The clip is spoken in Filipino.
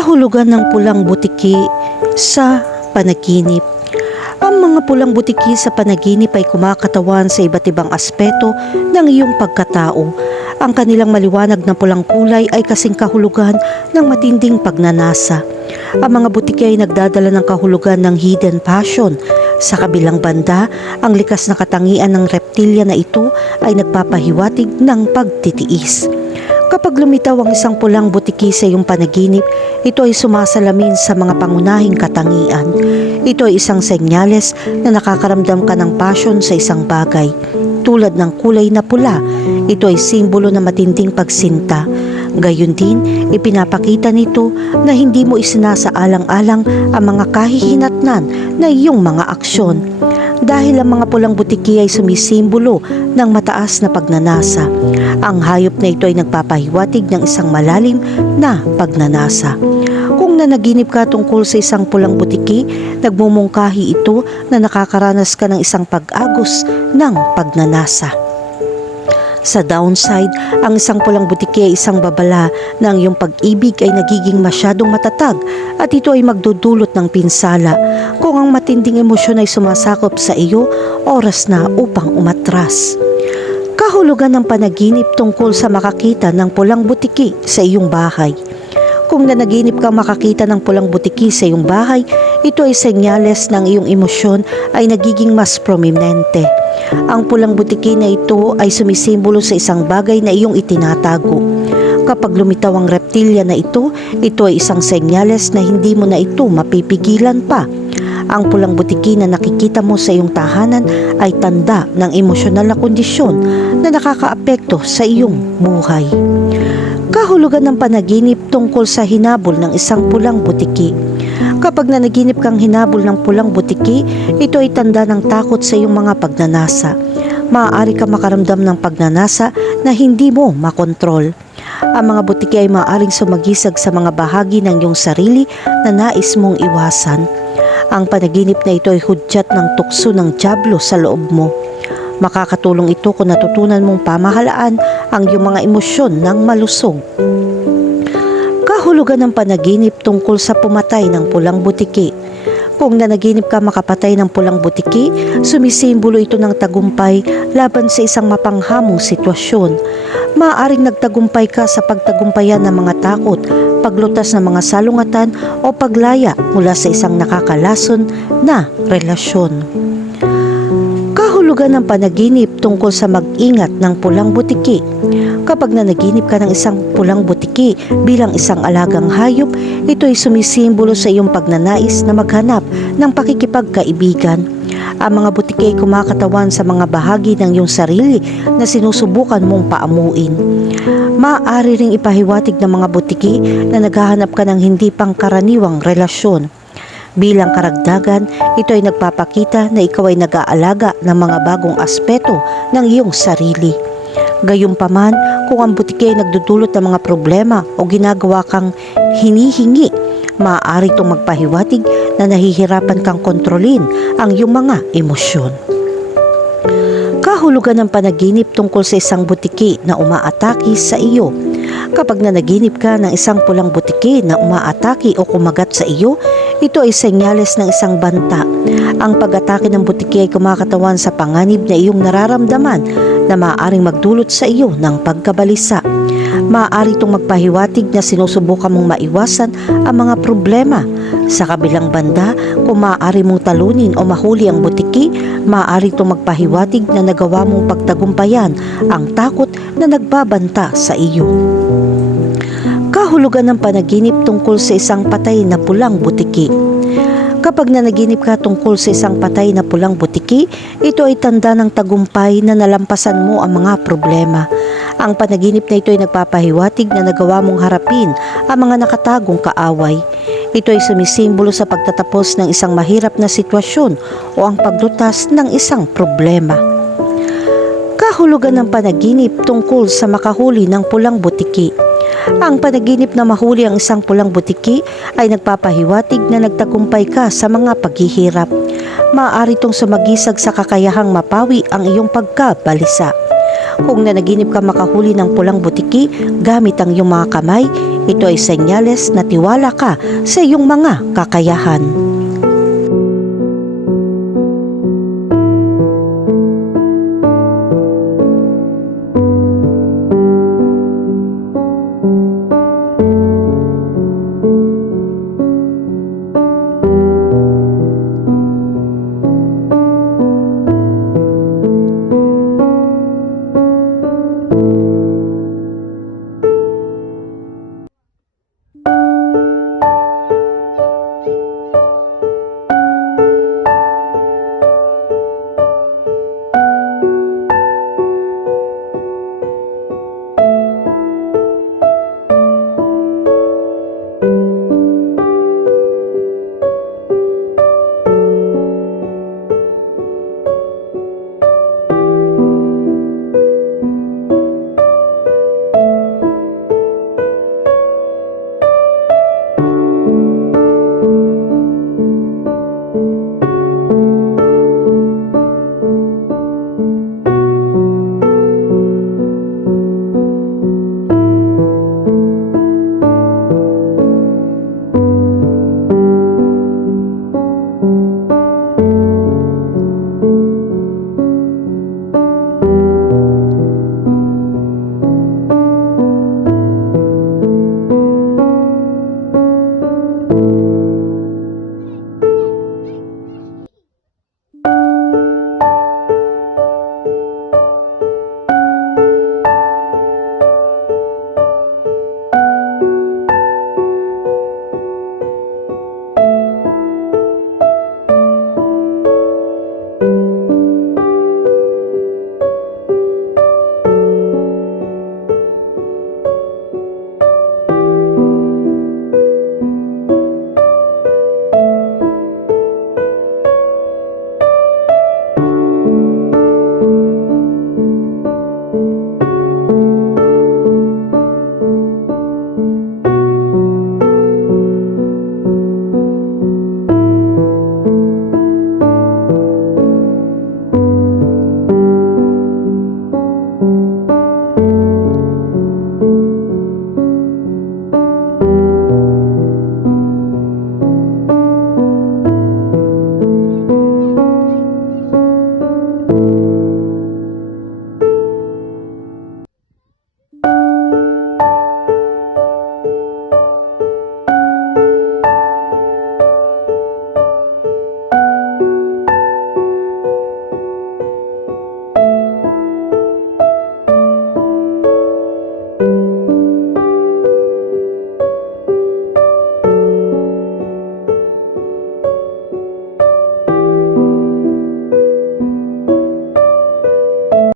kahulugan ng pulang butiki sa panaginip. Ang mga pulang butiki sa panaginip ay kumakatawan sa iba't ibang aspeto ng iyong pagkatao. Ang kanilang maliwanag na pulang kulay ay kasing kahulugan ng matinding pagnanasa. Ang mga butiki ay nagdadala ng kahulugan ng hidden passion. Sa kabilang banda, ang likas na katangian ng reptilya na ito ay nagpapahiwatig ng pagtitiis. Kapag lumitaw ang isang pulang butiki sa iyong panaginip, ito ay sumasalamin sa mga pangunahing katangian. Ito ay isang senyales na nakakaramdam ka ng passion sa isang bagay. Tulad ng kulay na pula, ito ay simbolo na matinding pagsinta. Gayon din, ipinapakita nito na hindi mo isinasaalang-alang ang mga kahihinatnan na iyong mga aksyon dahil ang mga pulang butiki ay sumisimbolo ng mataas na pagnanasa. Ang hayop na ito ay nagpapahiwatig ng isang malalim na pagnanasa. Kung nanaginip ka tungkol sa isang pulang butiki, nagmumungkahi ito na nakakaranas ka ng isang pag-agos ng pagnanasa. Sa downside, ang isang pulang butiki ay isang babala na ang iyong pag-ibig ay nagiging masyadong matatag at ito ay magdudulot ng pinsala. Kung ang matinding emosyon ay sumasakop sa iyo, oras na upang umatras. Kahulugan ng panaginip tungkol sa makakita ng pulang butiki sa iyong bahay. Kung nanaginip kang makakita ng pulang butiki sa iyong bahay, ito ay senyales ng iyong emosyon ay nagiging mas prominente. Ang pulang butiki na ito ay sumisimbolo sa isang bagay na iyong itinatago. Kapag lumitaw ang reptilya na ito, ito ay isang senyales na hindi mo na ito mapipigilan pa. Ang pulang butiki na nakikita mo sa iyong tahanan ay tanda ng emosyonal na kondisyon na nakakaapekto sa iyong buhay. Kahulugan ng panaginip tungkol sa hinabol ng isang pulang butiki. Kapag nanaginip kang hinabol ng pulang butiki, ito ay tanda ng takot sa iyong mga pagnanasa. Maaari ka makaramdam ng pagnanasa na hindi mo makontrol. Ang mga butiki ay maaaring sumagisag sa mga bahagi ng iyong sarili na nais mong iwasan. Ang panaginip na ito ay hudyat ng tukso ng dyablo sa loob mo. Makakatulong ito kung natutunan mong pamahalaan ang iyong mga emosyon ng malusog. Kahulugan ng panaginip tungkol sa pumatay ng pulang butiki. Kung nanaginip ka makapatay ng pulang butiki, sumisimbolo ito ng tagumpay laban sa isang mapanghamong sitwasyon. Maaaring nagtagumpay ka sa pagtagumpayan ng mga takot, paglutas ng mga salungatan o paglaya mula sa isang nakakalason na relasyon. Kahulugan ng panaginip tungkol sa mag-ingat ng pulang butiki. Kapag nanaginip ka ng isang pulang butiki bilang isang alagang hayop, ito ay sumisimbolo sa iyong pagnanais na maghanap ng pakikipagkaibigan. Ang mga butiki ay kumakatawan sa mga bahagi ng iyong sarili na sinusubukan mong paamuin. Maaari ring ipahiwatig ng mga butiki na naghahanap ka ng hindi pangkaraniwang relasyon. Bilang karagdagan, ito ay nagpapakita na ikaw ay nag-aalaga ng mga bagong aspeto ng iyong sarili. Gayunpaman, kung ang butiki ay nagdudulot ng mga problema o ginagawa kang hinihingi, maaari itong magpahiwatig na nahihirapan kang kontrolin ang iyong mga emosyon. Kahulugan ng panaginip tungkol sa isang butiki na umaatake sa iyo. Kapag nanaginip ka ng isang pulang butiki na umaatake o kumagat sa iyo, ito ay senyales ng isang banta. Ang pag-atake ng butiki ay kumakatawan sa panganib na iyong nararamdaman na maaaring magdulot sa iyo ng pagkabalisa. Maaari itong magpahiwatig na sinusubukan mong maiwasan ang mga problema. Sa kabilang banda, kung maaari mong talunin o mahuli ang butiki, maaari itong magpahiwatig na nagawa mong pagtagumpayan ang takot na nagbabanta sa iyo. Kahulugan ng panaginip tungkol sa isang patay na pulang butiki. Kapag nanaginip ka tungkol sa isang patay na pulang butiki, ito ay tanda ng tagumpay na nalampasan mo ang mga problema. Ang panaginip na ito ay nagpapahiwatig na nagawa mong harapin ang mga nakatagong kaaway. Ito ay sumisimbolo sa pagtatapos ng isang mahirap na sitwasyon o ang paglutas ng isang problema. Kahulugan ng panaginip tungkol sa makahuli ng pulang butiki. Ang panaginip na mahuli ang isang pulang butiki ay nagpapahiwatig na nagtagumpay ka sa mga paghihirap. Maaari itong sumagisag sa kakayahang mapawi ang iyong pagkabalisa. Kung nanaginip ka makahuli ng pulang butiki gamit ang iyong mga kamay, Ito ay senyales na tiwala ka sa iyong mga kakayahan.